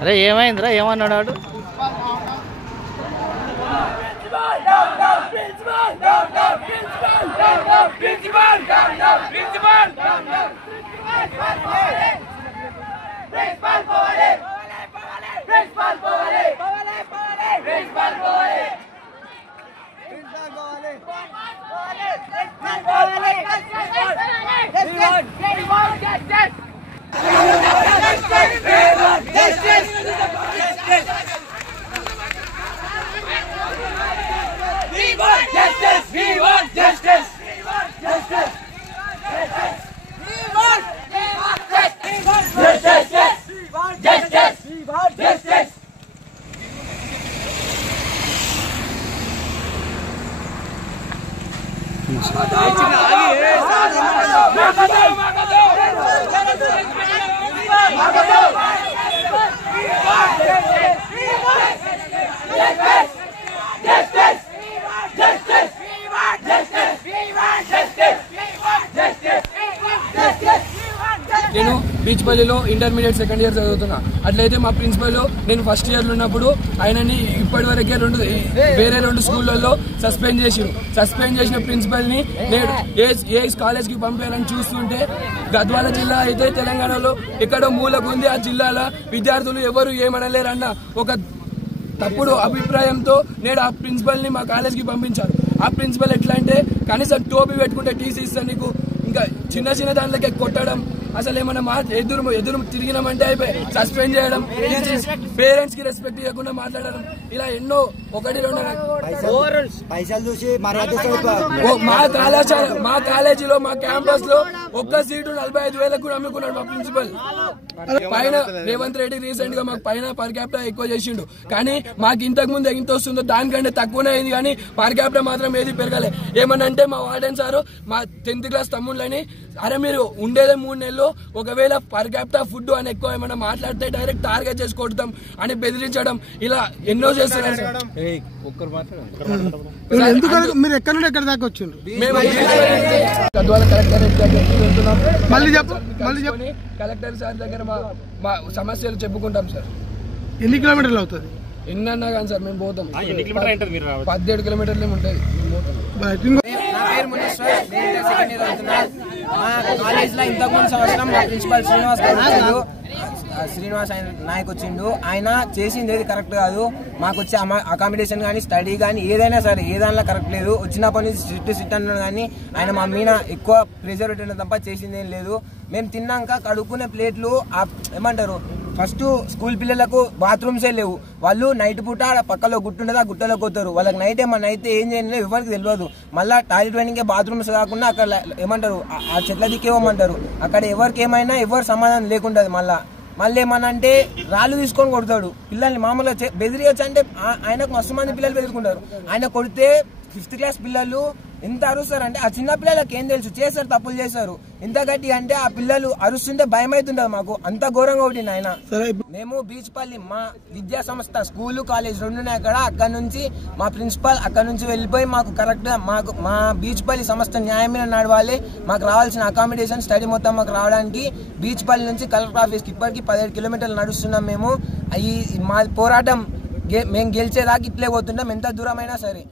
అరే ఏమైందిరా ఏమన్నాడు నేను బీచ్పల్లిలో ఇంటర్మీడియట్ సెకండ్ ఇయర్ చదువుతున్నా. అట్లయితే మా ప్రిన్సిపల్ నేను ఫస్ట్ ఇయర్ లో ఉన్నప్పుడు ఆయనని ఇప్పటి వరకే వేరే 2 స్కూళ్ళల్లో సస్పెండ్ చేసిన ప్రిన్సిపల్ ని నేను ఏ కాలేజ్ కి పంపారని చూస్తుంటే గద్వాల జిల్లా అయితే తెలంగాణలో ఎక్కడో మూలకు ఉంది. ఆ జిల్లాలో విద్యార్థులు ఎవరు ఏమనలేరన్న ఒక తప్పుడు అభిప్రాయంతో నేడు ఆ ప్రిన్సిపల్ ని మా కాలేజ్ కి పంపించారు. ఆ ప్రిన్సిపల్ ఎట్లా అంటే కనీసం టోపీ పెట్టుకుంటే టీసీ ఇస్తాను నీకు, ఇంకా చిన్న దాంట్లోకి కొట్టడం, అసలు ఏమన్నా ఎదురు తిరిగినామంటే అయిపోయి సస్పెండ్ చేయడం, పేరెంట్స్ కి రెస్పెక్ట్ ఇవ్వకుండా మాట్లాడడం, ఇలా ఎన్నో 1-2 పైసలు చూసి మా కాలేజీలో మా క్యాంపస్ లో ఒక్క సీటు 45,000 కూడా అమ్ముకున్నాడు మా ప్రిన్సిపల్. పైన రేవంత్ రెడ్డి రీసెంట్ గా మాకు పైన పర్ క్యాపిటా ఎక్కువ చేసిండు, కానీ మాకు ఇంతకు ముందు ఎంత వస్తుందో దానికంటే తక్కువనే అయింది, కానీ పర్ క్యాపిటా మాత్రం ఏది పెరగలే. ఏమనంటే మా వార్డెన్ సారు మా 10th క్లాస్ తమ్ముళ్ళని, అరే మీరు ఉండేదే 3 నెలలు, ఒకవేళ పర్ క్యాపిటా ఫుడ్ అని ఎక్కువ ఏమైనా మాట్లాడితే డైరెక్ట్ టార్గెట్ చేసి కొడతాం అని బెదిరించడం, ఇలా ఎన్నో చేస్తున్నారు. మీరు ఎక్కడ నుండి ఎక్కడ దాకా వచ్చిండ్రు? మేము గద్వాల కలెక్టరేట్ దగ్గరికి వెళ్తున్నాం. కలెక్టర్ సార్ దగ్గర మా సమస్యలు చెప్పుకుంటాం సార్. ఎన్ని కిలోమీటర్లు అవుతుంది? ఎన్నన్నా కానీ సార్ మేము పోతాం. 17 కిలోమీటర్లు ఉంటుంది. మా కాలేజ్ లో ఇంతకుముందు సంవత్సరం మా ప్రిన్సిపల్ శ్రీనివాస్ నాయక్ వచ్చిండు. ఆయన చేసింది ఏది కరెక్ట్ కాదు. మాకు వచ్చే అకామిడేషన్ కానీ స్టడీ కానీ ఏదైనా సరే ఏ దానిలో కరెక్ట్ లేదు. వచ్చినప్పటి నుంచి సిట్ అన్నాడు, కానీ ఆయన మా మీద ఎక్కువ ప్రెజర్ పెట్టడం తప్ప చేసింది ఏం లేదు. మేము తిన్నాక కడుక్కునే ప్లేట్లు ఏమంటారు, ఫస్ట్ స్కూల్ పిల్లలకు బాత్రూమ్సే లేవు. వాళ్ళు నైట్ పూట పక్కలో గుట్టుండదు, ఆ గుట్టలోకి పోతారు. వాళ్ళకి నైట్ ఏమన్నా అయితే ఏం చేయలేదు ఎవరికి తెలియదు. మళ్ళీ టాయిలెట్ వెనకే బాత్రూమ్స్ కాకుండా అక్కడ ఏమంటారు ఆ చెట్ల దిక్కేమంటారు, అక్కడ ఎవరికి ఏమైనా ఎవరు సమాధానం లేకుండా మళ్ళీ ఏమన్నా అంటే రాళ్ళు తీసుకొని కొడతాడు పిల్లల్ని. మామూలుగా బెదిరియొచ్చు అంటే ఆయనకు మస్తు మంది పిల్లలు బెదిరుకుంటారు. ఆయన కొడితే 5th క్లాస్ పిల్లలు ఎంత అరుస్తారు అంటే ఆ చిన్న పిల్లలకి ఏం తెలుసు, చేశారు తప్పులు చేశారు. ఎంత గట్టి అంటే ఆ పిల్లలు అరుస్తుంటే భయం అవుతుంటది మాకు, అంత ఘోరంగా ఒకటి ఆయన. మేము బీచ్పల్లి మా విద్యా సంస్థ స్కూలు కాలేజ్ 2 ఉన్నాయి అక్కడ. అక్కడ నుంచి మా ప్రిన్సిపల్ అక్కడ నుంచి వెళ్ళిపోయి మాకు కరెక్ట్ మా బీచ్పల్లి సంస్థ న్యాయం మీద నడవాలి. మాకు రావాల్సిన అకామిడేషన్ స్టడీ మొత్తం మాకు రావడానికి బీచ్పల్లి నుంచి కలెక్టర్ ఆఫీస్కి ఇప్పటికి 17 కిలోమీటర్లు నడుస్తున్నాం. మేము మా పోరాటం మేము గెలిచేదాకా ఇట్లే పోతున్నాం, ఎంత దూరమైనా సరే.